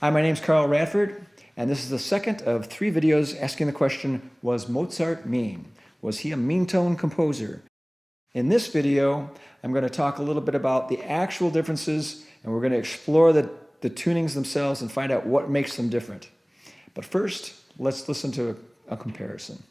Hi, my name's Carl Radford, and this is the second of 3 videos asking the question, was Mozart mean? Was he a mean-tone composer? In this video, I'm going to talk a little bit about the actual differences, and we're going to explore the tunings themselves and find out what makes them different. But first, let's listen to a comparison.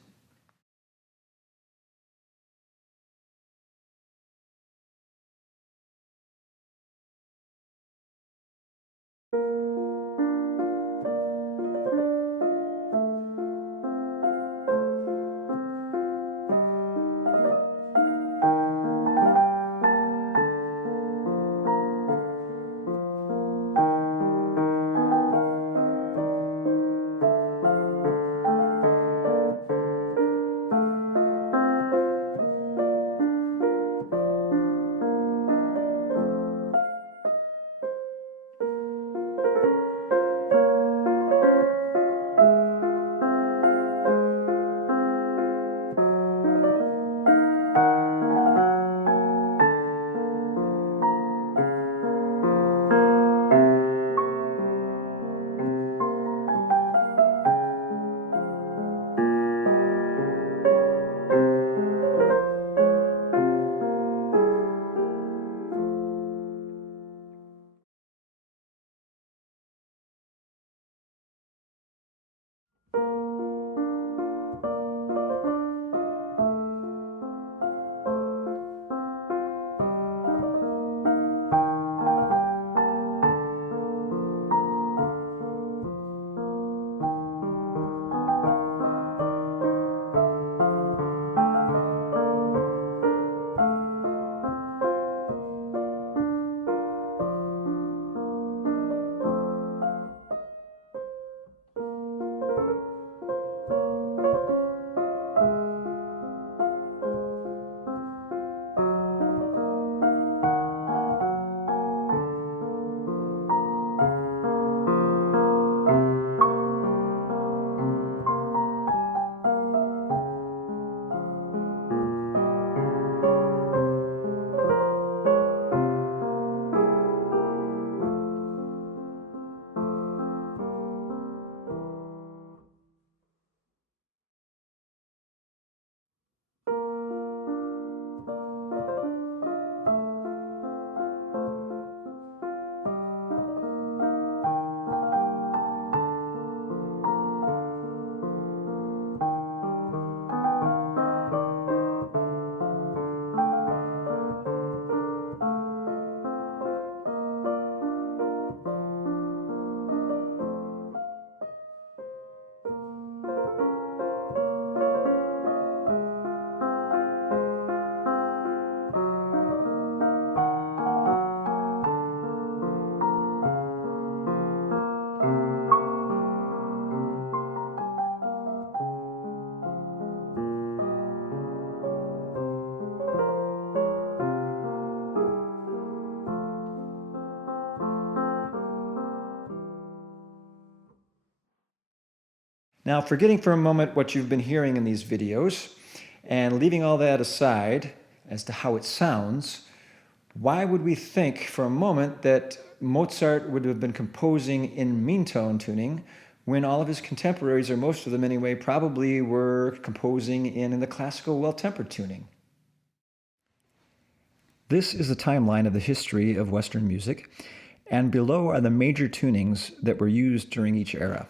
Now, forgetting for a moment what you've been hearing in these videos, and leaving all that aside as to how it sounds, why would we think for a moment that Mozart would have been composing in mean-tone tuning when all of his contemporaries, or most of them anyway, probably were composing in the classical well-tempered tuning? This is the timeline of the history of Western music, and below are the major tunings that were used during each era.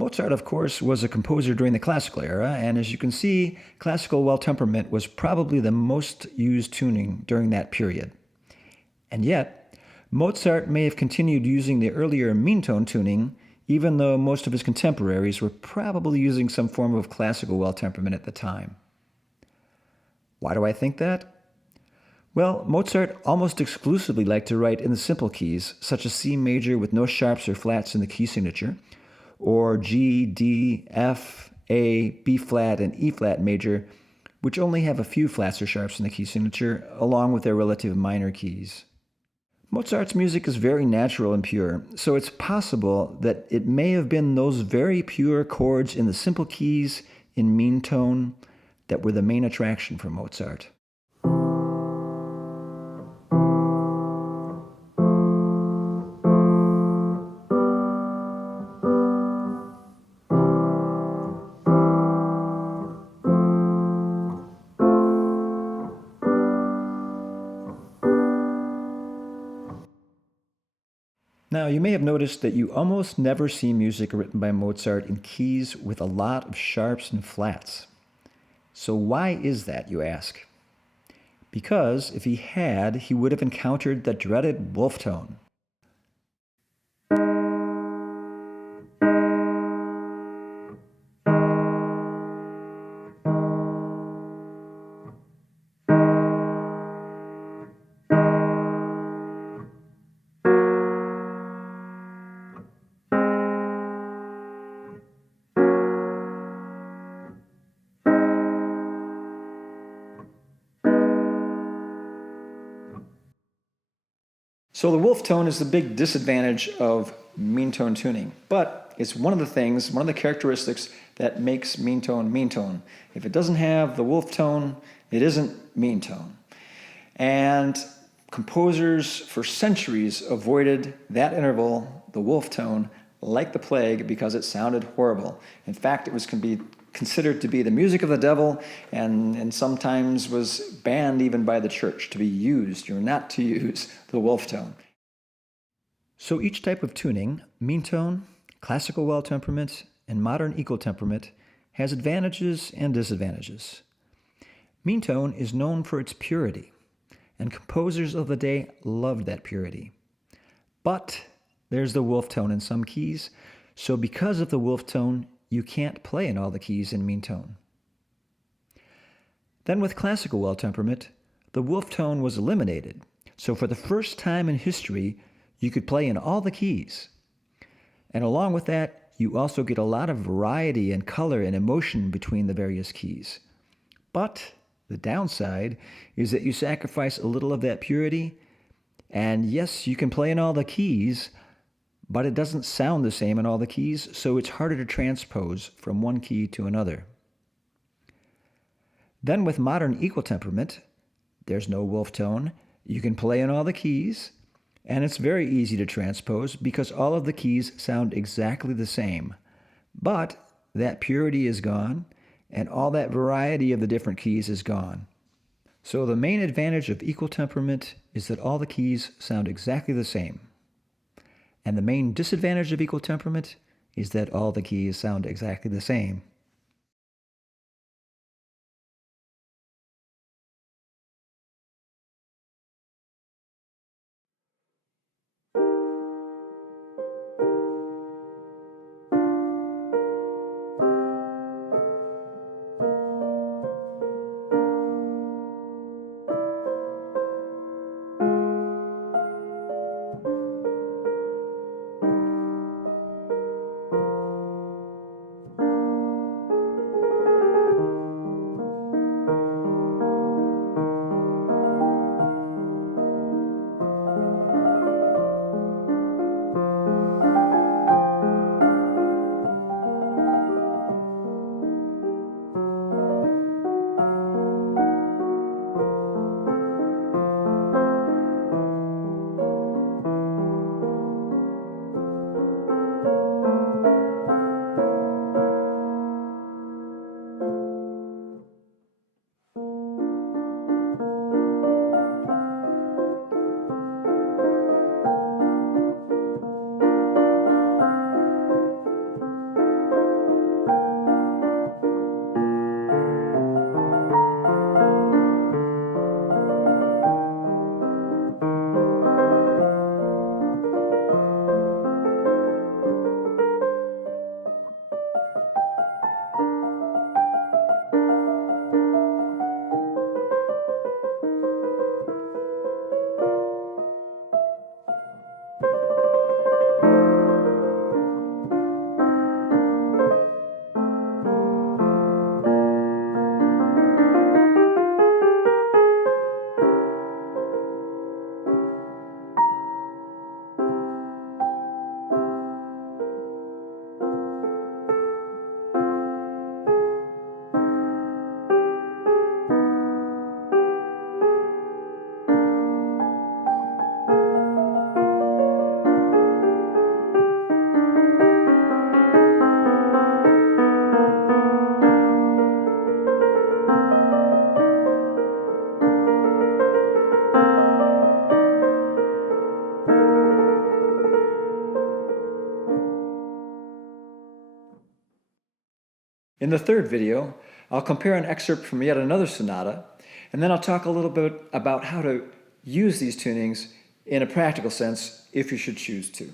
Mozart, of course, was a composer during the classical era, and as you can see, classical well-temperament was probably the most used tuning during that period. And yet, Mozart may have continued using the earlier mean-tone tuning, even though most of his contemporaries were probably using some form of classical well-temperament at the time. Why do I think that? Well, Mozart almost exclusively liked to write in the simple keys, such as C major with no sharps or flats in the key signature, or G, D, F, A, B flat, and E flat major, which only have a few flats or sharps in the key signature, along with their relative minor keys. Mozart's music is very natural and pure, so it's possible that it may have been those very pure chords in the simple keys in mean tone that were the main attraction for Mozart. Now, you may have noticed that you almost never see music written by Mozart in keys with a lot of sharps and flats. So why is that, you ask? Because if he had, he would have encountered the dreaded wolf tone. So the wolf tone is the big disadvantage of meantone tuning, but it's one of the characteristics that makes meantone meantone. If it doesn't have the wolf tone, it isn't meantone. And composers for centuries avoided that interval, the wolf tone, like the plague because it sounded horrible. In fact, it was considered to be the music of the devil and sometimes was banned even by the church to be used. You're not to use the wolf tone. So each type of tuning, meantone, classical well temperament, and modern equal temperament, has advantages and disadvantages. Meantone is known for its purity, and composers of the day loved that purity. But there's the wolf tone in some keys, so because of the wolf tone, you can't play in all the keys in meantone. Then with classical well temperament, the wolf tone was eliminated, so for the first time in history, you could play in all the keys. And along with that, you also get a lot of variety and color and emotion between the various keys. But the downside is that you sacrifice a little of that purity, and yes, you can play in all the keys, but it doesn't sound the same in all the keys, so it's harder to transpose from one key to another. Then with modern equal temperament, there's no wolf tone. You can play in all the keys, and it's very easy to transpose because all of the keys sound exactly the same. But that purity is gone, and all that variety of the different keys is gone. So the main advantage of equal temperament is that all the keys sound exactly the same. And the main disadvantage of equal temperament is that all the keys sound exactly the same. In the third video, I'll compare an excerpt from yet another sonata, and then I'll talk a little bit about how to use these tunings in a practical sense if you should choose to.